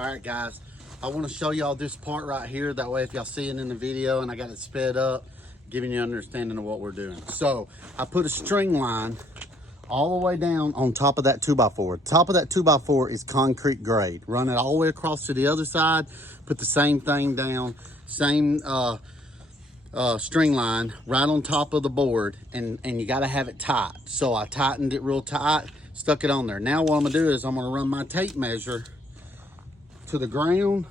All right, guys, I want to show y'all this part right here. That way, if y'all see it in the video and I got it sped up, giving you an understanding of what we're doing. So I put a string line all the way down on top of that 2x4. Top of that 2x4 is concrete grade. Run it all the way across to the other side. Put the same thing down, same string line right on top of the board, and you got to have it tight. So I tightened it real tight, stuck it on there. Now what I'm gonna do is I'm gonna run my tape measure to the ground,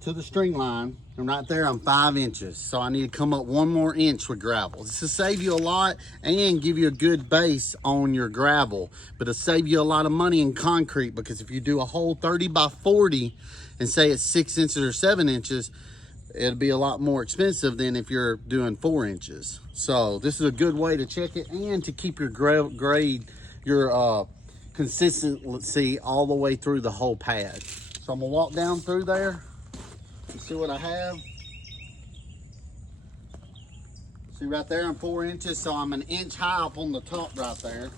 to the string line, and right there I'm 5 inches. So I need to come up 1 more inch with gravel. This will save you a lot and give you a good base on your gravel, but it'll save you a lot of money in concrete, because if you do a whole 30 by 40 and say it's 6 inches or 7 inches, it'll be a lot more expensive than if you're doing 4 inches. So this is a good way to check it and to keep your grade, your consistency all the way through the whole pad. So I'm gonna walk down through there. You see what I have? See right there, I'm 4 inches, so I'm 1 inch high up on the top right there.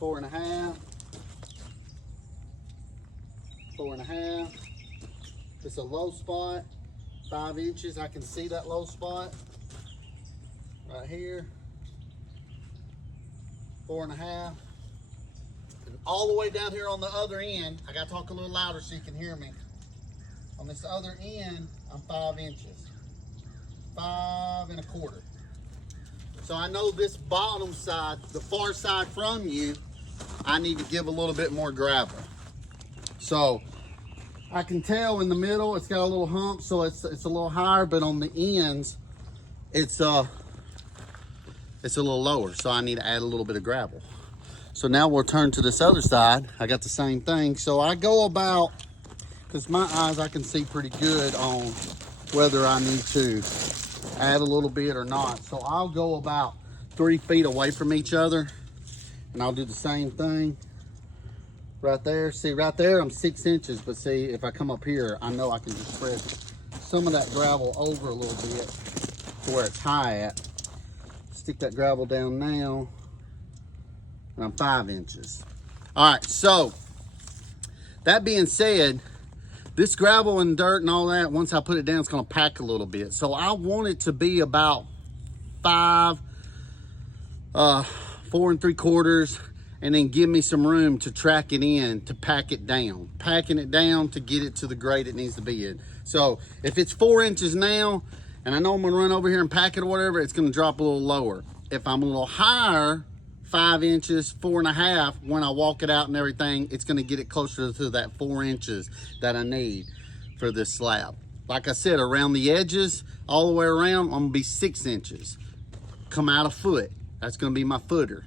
4.5. 4.5. It's a low spot, 5 inches. I can see that low spot right here. 4.5. And all the way down here on the other end, I gotta talk a little louder so you can hear me. On this other end, I'm 5 inches. 5.25. So I know this bottom side, the far side from you, I need to give a little bit more gravel. So I can tell in the middle, it's got a little hump, so it's a little higher, but on the ends, it's a little lower. So I need to add a little bit of gravel. So now we'll turn to this other side. I got the same thing. So I go about, because my eyes, I can see pretty good on whether I need to add a little bit or not. So I'll go about 3 feet away from each other, and I'll do the same thing right there. See right there, I'm 6 inches, but see, if I come up here, I know I can just spread some of that gravel over a little bit to where it's high at. Stick that gravel down now, and I'm 5 inches. All right, so that being said, this gravel and dirt and all that, once I put it down, it's gonna pack a little bit. So I want it to be about 4 3/4, and then give me some room to track it in, to pack it down. Packing it down to get it to the grade it needs to be in. So if it's 4 inches now, and I know I'm gonna run over here and pack it or whatever, it's gonna drop a little lower. If I'm a little higher, 5 inches, 4.5, when I walk it out and everything, it's gonna get it closer to that 4 inches that I need for this slab. Like I said, around the edges, all the way around, I'm gonna be 6 inches. Come out a foot, that's gonna be my footer.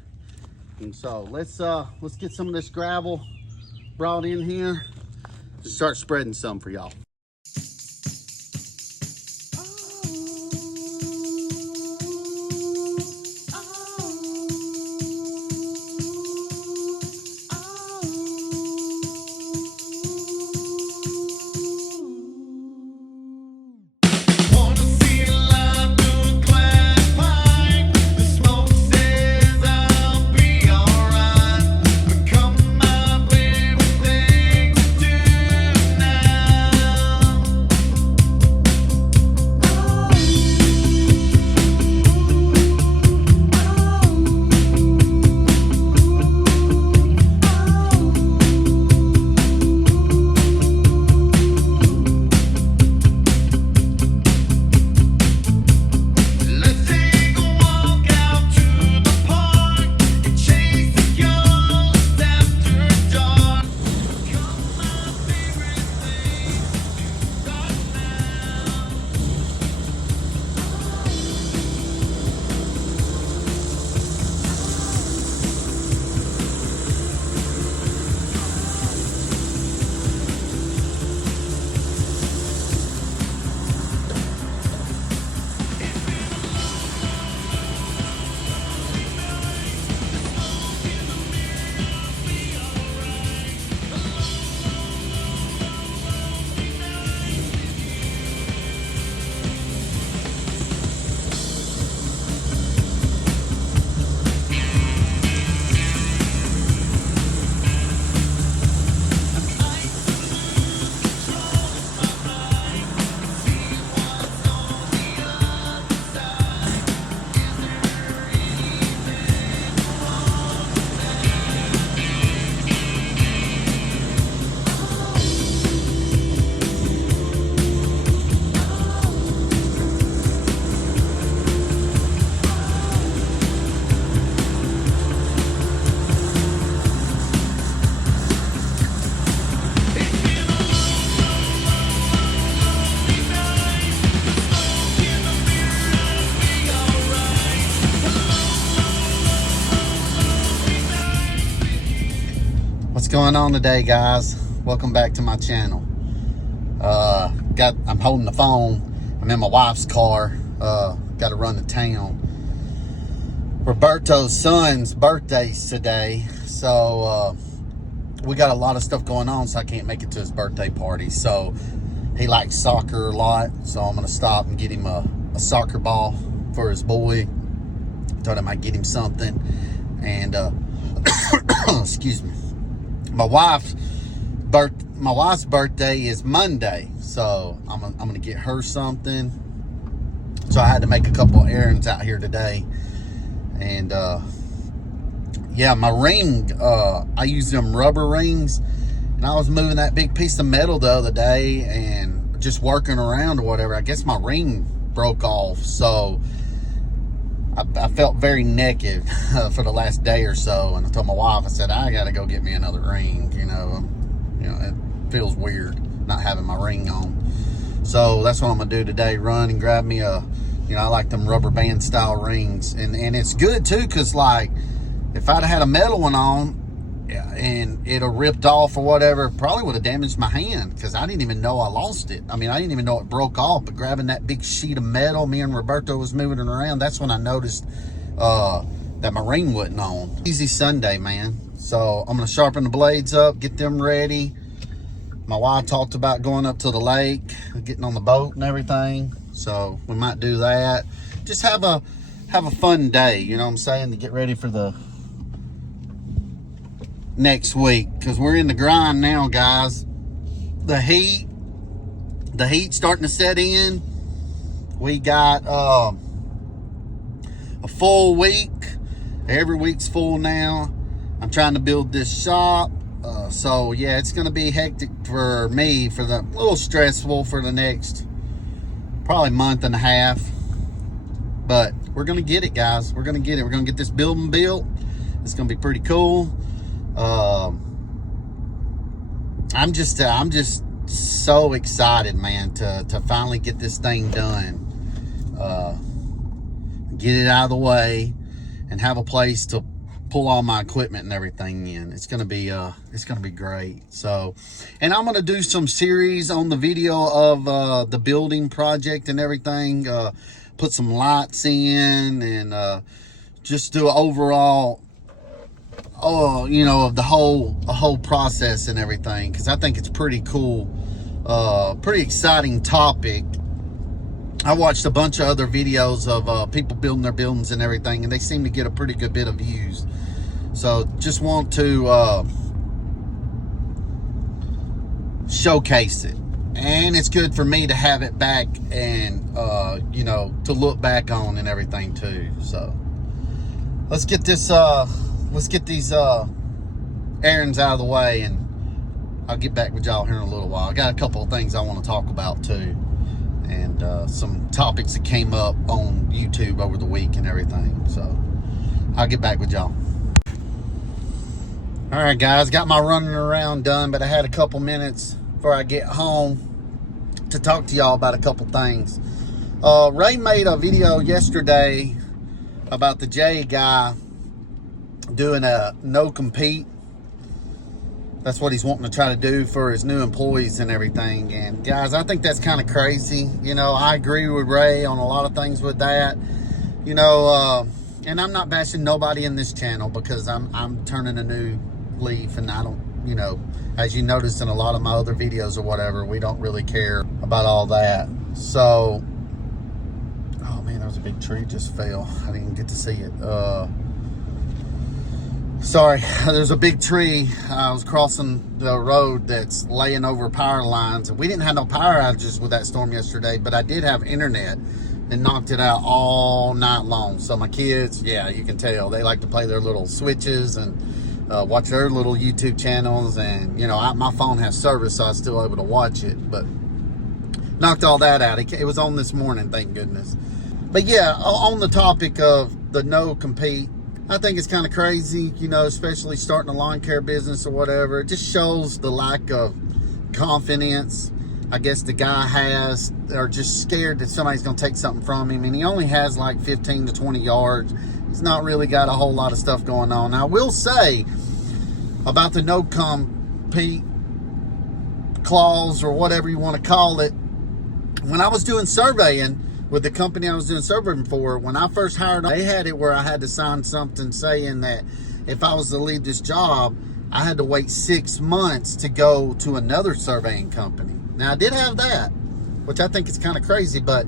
And so let's get some of this gravel brought in here and start spreading some for y'all. What's going on today, guys? Welcome back to my channel. I'm holding the phone. I'm in my wife's car. Got to run to town. Roberto's son's birthday's today, so we got a lot of stuff going on, so I can't make it to his birthday party. So he likes soccer a lot, so I'm gonna stop and get him a soccer ball for his boy. Thought I might get him something. And excuse me. My wife's birthday is Monday, so I'm gonna get her something. So I had to make a couple errands out here today. And yeah, my ring, I use them rubber rings, and I was moving that big piece of metal the other day and just working around or whatever. I guess my ring broke off, so I felt very naked for the last day or so. And I told my wife, I said, I gotta go get me another ring. You know, it feels weird not having my ring on. So that's what I'm gonna do today, run and grab me a, I like them rubber band style rings. And it's good too, because like, if I'd had a metal one on and it ripped off or whatever, probably would have damaged my hand, because I didn't even know I lost it. I mean, I didn't even know it broke off. But grabbing that big sheet of metal, me and Roberto was moving it around, that's when I noticed that my ring wasn't on. Easy Sunday, man. So I'm gonna sharpen the blades up, get them ready. My wife talked about going up to the lake, getting on the boat and everything. So we might do that. Just have a fun day, you know what I'm saying, to get ready for the next week, because we're in the grind now, guys. The heat's starting to set in. We got a full week. Every week's full now. I'm trying to build this shop, so yeah, it's gonna be hectic for me, a little stressful for the next probably month and a half, but we're gonna get it, guys. We're gonna get it. We're gonna get this building built. It's gonna be pretty cool. I'm just so excited, man, to finally get this thing done, get it out of the way, and have a place to pull all my equipment and everything in. It's gonna be great. So, and I'm gonna do some series on the video of the building project and everything, put some lights in, and just do an overall of the whole process and everything, because I think it's pretty cool, pretty exciting topic. I watched a bunch of other videos of people building their buildings and everything, and they seem to get a pretty good bit of views. So just want to showcase it, and it's good for me to have it back and to look back on and everything too. So let's get these errands out of the way, and I'll get back with y'all here in a little while. I got a couple of things I want to talk about too, and some topics that came up on YouTube over the week and everything. So I'll get back with y'all. All right, guys, got my running around done, but I had a couple minutes before I get home to talk to y'all about a couple things. Ray made a video yesterday about the J guy doing a no compete. That's what he's wanting to try to do for his new employees and everything. And guys, I think that's kind of crazy. I agree with Ray on a lot of things with that. And I'm not bashing nobody in this channel, because I'm turning a new leaf, and I don't, as you noticed in a lot of my other videos or whatever, we don't really care about all that. So, oh man, there was a big tree just fell. I didn't even get to see it. Sorry, there's a big tree. I was crossing the road that's laying over power lines. We didn't have no power outages with that storm yesterday, but I did have internet and knocked it out all night long. So my kids, yeah, you can tell, they like to play their little switches and watch their little YouTube channels. And, my phone has service, so I was still able to watch it. But knocked all that out. It was on this morning, thank goodness. But yeah, on the topic of the no compete, I think it's kind of crazy, especially starting a lawn care business or whatever. It just shows the lack of confidence I guess the guy has, or just scared that somebody's going to take something from him. And he only has like 15 to 20 yards. He's not really got a whole lot of stuff going on. Now, I will say, about the no compete clause or whatever you want to call it. When I was doing surveying with the company I was doing surveying for, when I first hired them, they had it where I had to sign something saying that if I was to leave this job, I had to wait 6 months to go to another surveying company. Now, I did have that, which I think is kind of crazy, but,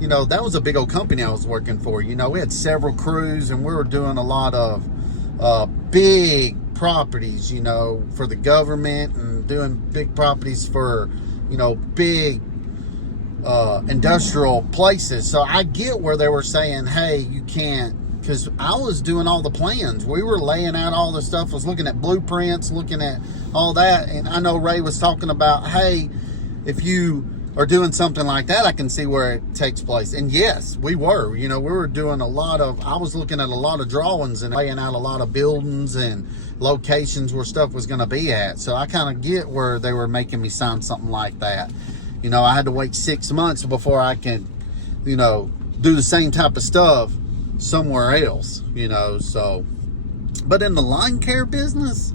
you know, that was a big old company I was working for. You know, we had several crews, and we were doing a lot of big properties, you know, for the government, and doing big properties for, you know, big industrial places. So I get where they were saying, hey, you can't, because I was doing all the plans. We were laying out all the stuff, was looking at blueprints, looking at all that. And I know Ray was talking about, hey, if you are doing something like that, I can see where it takes place. And yes, we were. You know, we were doing a lot of, I was looking at a lot of drawings and laying out a lot of buildings and locations where stuff was going to be at. So I kind of get where they were making me sign something like that. You know, I had to wait 6 months before I could, you know, do the same type of stuff somewhere else, you know. So, but in the lawn care business,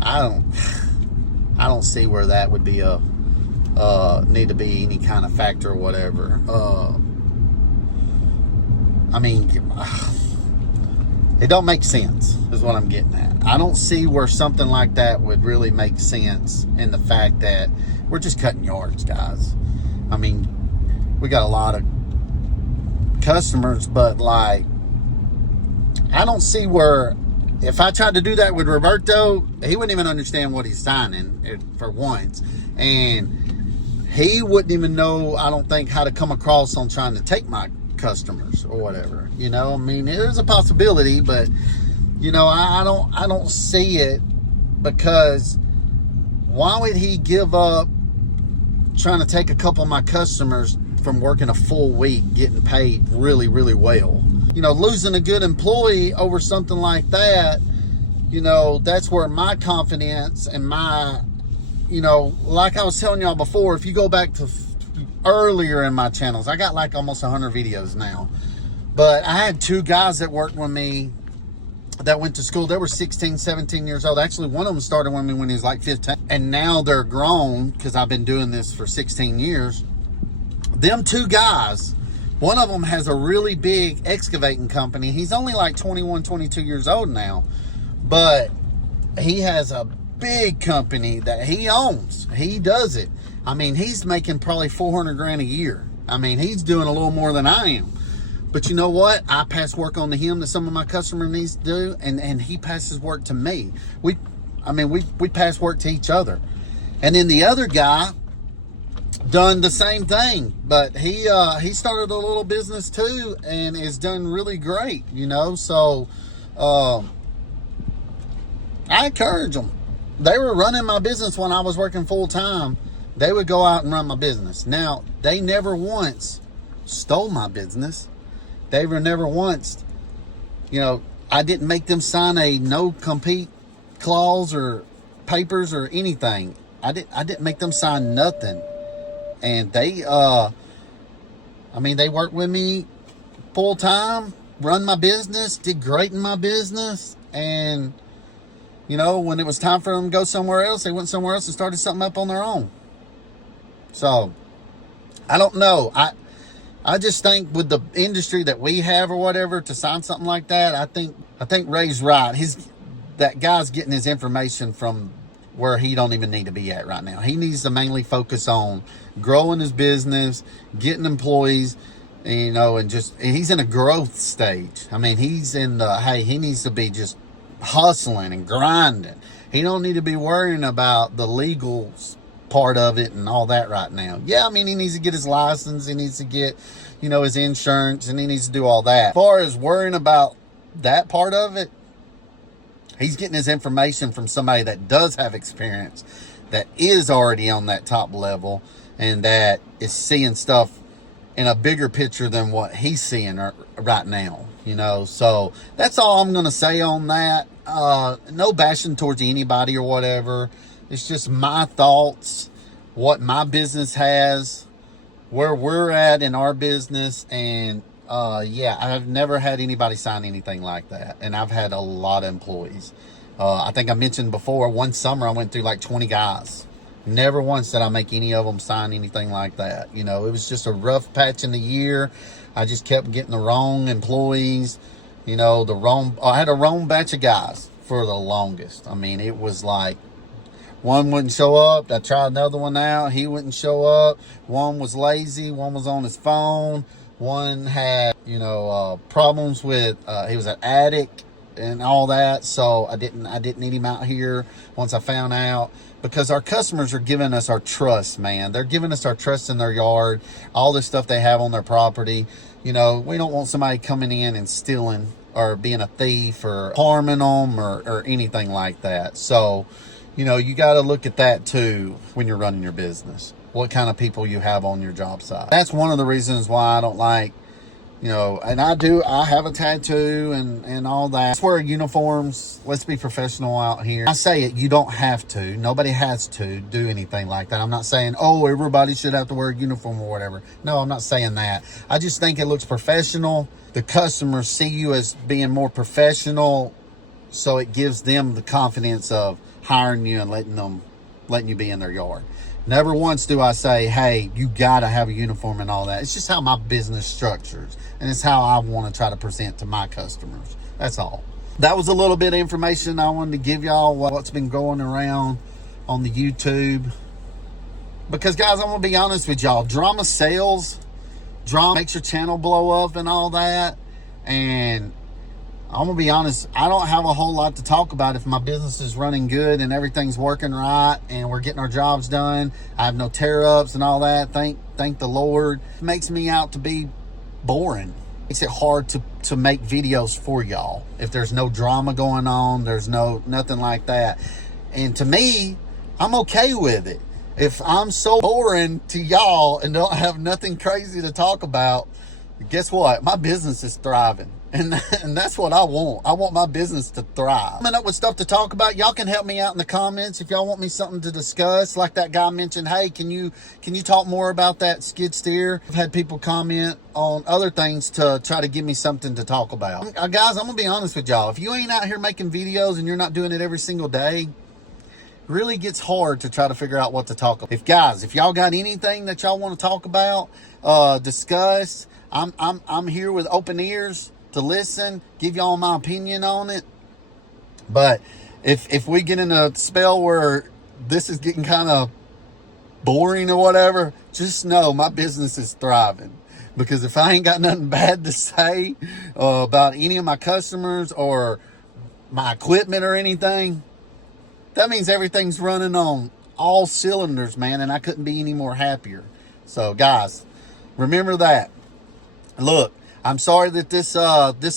I don't see where that would be a need to be any kind of factor or whatever. I mean, it don't make sense is what I'm getting at. I don't see where something like that would really make sense in the fact that we're just cutting yards, guys. I mean, we got a lot of customers, but like, I don't see where, if I tried to do that with Roberto, he wouldn't even understand what he's signing for once, and he wouldn't even know, I don't think, how to come across on trying to take my customers or whatever. You know, I mean, there's a possibility, but you know, I don't see it, because why would he give up trying to take a couple of my customers from working a full week, getting paid really, really well? You know, losing a good employee over something like that, you know, that's where my confidence and my, you know, like I was telling y'all before, if you go back to earlier in my channels, I got like almost 100 videos now, but I had 2 guys that worked with me that went to school. They were 16, 17 years old. Actually, one of them started with me when he was like 15, and now they're grown because I've been doing this for 16 years. Them 2 guys, one of them has a really big excavating company. He's only like 21, 22 years old now, but he has a big company that he owns. He does it. I mean, he's making probably 400 grand a year. I mean, he's doing a little more than I am. But you know what? I pass work on to him that some of my customer needs to do, and he passes work to me. We pass work to each other. And then the other guy done the same thing, but he started a little business too and is done really great, you know. So I encourage them. They were running my business when I was working full time. They would go out and run my business. Now, they never once stole my business. They were never once, you know, I didn't make them sign a no compete clause or papers or anything. I didn't make them sign nothing. And they, I mean, they worked with me full time, run my business, did great in my business. And, you know, when it was time for them to go somewhere else, they went somewhere else and started something up on their own. So, I don't know. I just think with the industry that we have or whatever, to sign something like that, I think Ray's right. That guy's getting his information from where he don't even need to be at right now. He needs to mainly focus on growing his business, getting employees, you know, and he's in a growth stage. I mean, he's in the, hey, he needs to be just hustling and grinding. He don't need to be worrying about the legal part of it and all that right now. Yeah, I mean, he needs to get his license, he needs to get, you know, his insurance, and he needs to do all that. As far as worrying about that part of it, he's getting his information from somebody that does have experience, that is already on that top level, and that is seeing stuff in a bigger picture than what he's seeing right now, you know. So that's all I'm going to say on that. No bashing towards anybody or whatever. It's just my thoughts, what my business has, where we're at in our business. And yeah, I've never had anybody sign anything like that. And I've had a lot of employees. I think I mentioned before, one summer I went through like 20 guys. Never once did I make any of them sign anything like that. You know, it was just a rough patch in the year. I just kept getting the wrong employees. You know, I had a wrong batch of guys for the longest. I mean, it was like, one wouldn't show up. I tried another one out. He wouldn't show up. One was lazy. One was on his phone. One had, problems with, he was an addict and all that. So I didn't need him out here once I found out, because our customers are giving us our trust, man. They're giving us our trust in their yard, all the stuff they have on their property. You know, we don't want somebody coming in and stealing or being a thief or harming them or anything like that. So, you got to look at that too when you're running your business. What kind of people you have on your job site. That's one of the reasons why I don't like, and I have a tattoo and all that. Let's wear uniforms. Let's be professional out here. I say it, you don't have to. Nobody has to do anything like that. I'm not saying, oh, everybody should have to wear a uniform or whatever. No, I'm not saying that. I just think it looks professional. The customers see you as being more professional, so it gives them the confidence of hiring you and letting you be in their yard. Never once do I say, hey, you got to have a uniform and all that. It's just how my business structures, and it's how I want to try to present to my customers. That's all. That was a little bit of information I wanted to give y'all, what's been going around on the YouTube. Because, guys, I'm going to be honest with y'all. Drama sells. Drama makes your channel blow up and all that. And I'm going to be honest, I don't have a whole lot to talk about if my business is running good and everything's working right and we're getting our jobs done. I have no tear-ups and all that. Thank the Lord. It makes me out to be boring. It makes it hard to make videos for y'all. If there's no drama going on, there's nothing like that. And to me, I'm okay with it. If I'm so boring to y'all and don't have nothing crazy to talk about, guess what? My business is thriving. And that's what I want. I want my business to thrive. Coming up with stuff to talk about. Y'all can help me out in the comments if y'all want me something to discuss. Like that guy mentioned, hey, can you talk more about that skid steer? I've had people comment on other things to try to give me something to talk about. Guys, I'm going to be honest with y'all. If you ain't out here making videos and you're not doing it every single day, really gets hard to try to figure out what to talk about. If y'all got anything that y'all want to talk about, discuss, I'm here with open ears to listen, give y'all my opinion on it. But if we get in a spell where this is getting kind of boring or whatever, just know my business is thriving. Because if I ain't got nothing bad to say about any of my customers or my equipment or anything, that means everything's running on all cylinders, man, and I couldn't be any more happier. So, guys, remember that. Look, I'm sorry that this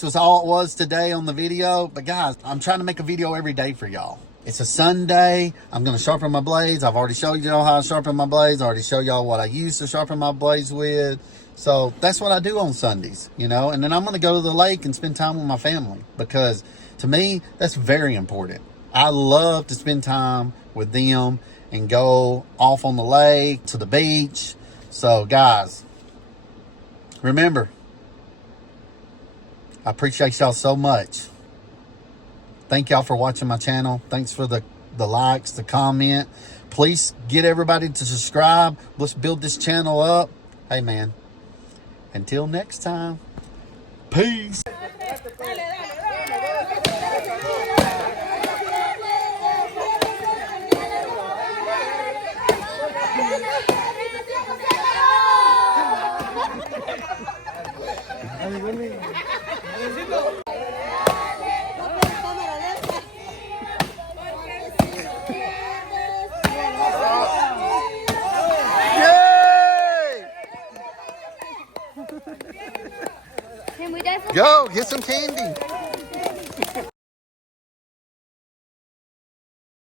was all it was today on the video, but guys, I'm trying to make a video every day for y'all. It's a Sunday. I'm going to sharpen my blades. I've already showed y'all how I sharpen my blades. I already showed y'all what I used to sharpen my blades with. So that's what I do on Sundays, And then I'm going to go to the lake and spend time with my family, because to me, that's very important. I love to spend time with them and go off on the lake, to the beach. So, guys, remember, I appreciate y'all so much. Thank y'all for watching my channel. Thanks for the likes, the comment. Please get everybody to subscribe. Let's build this channel up. Hey, man. Until next time. Peace. Go, get some candy.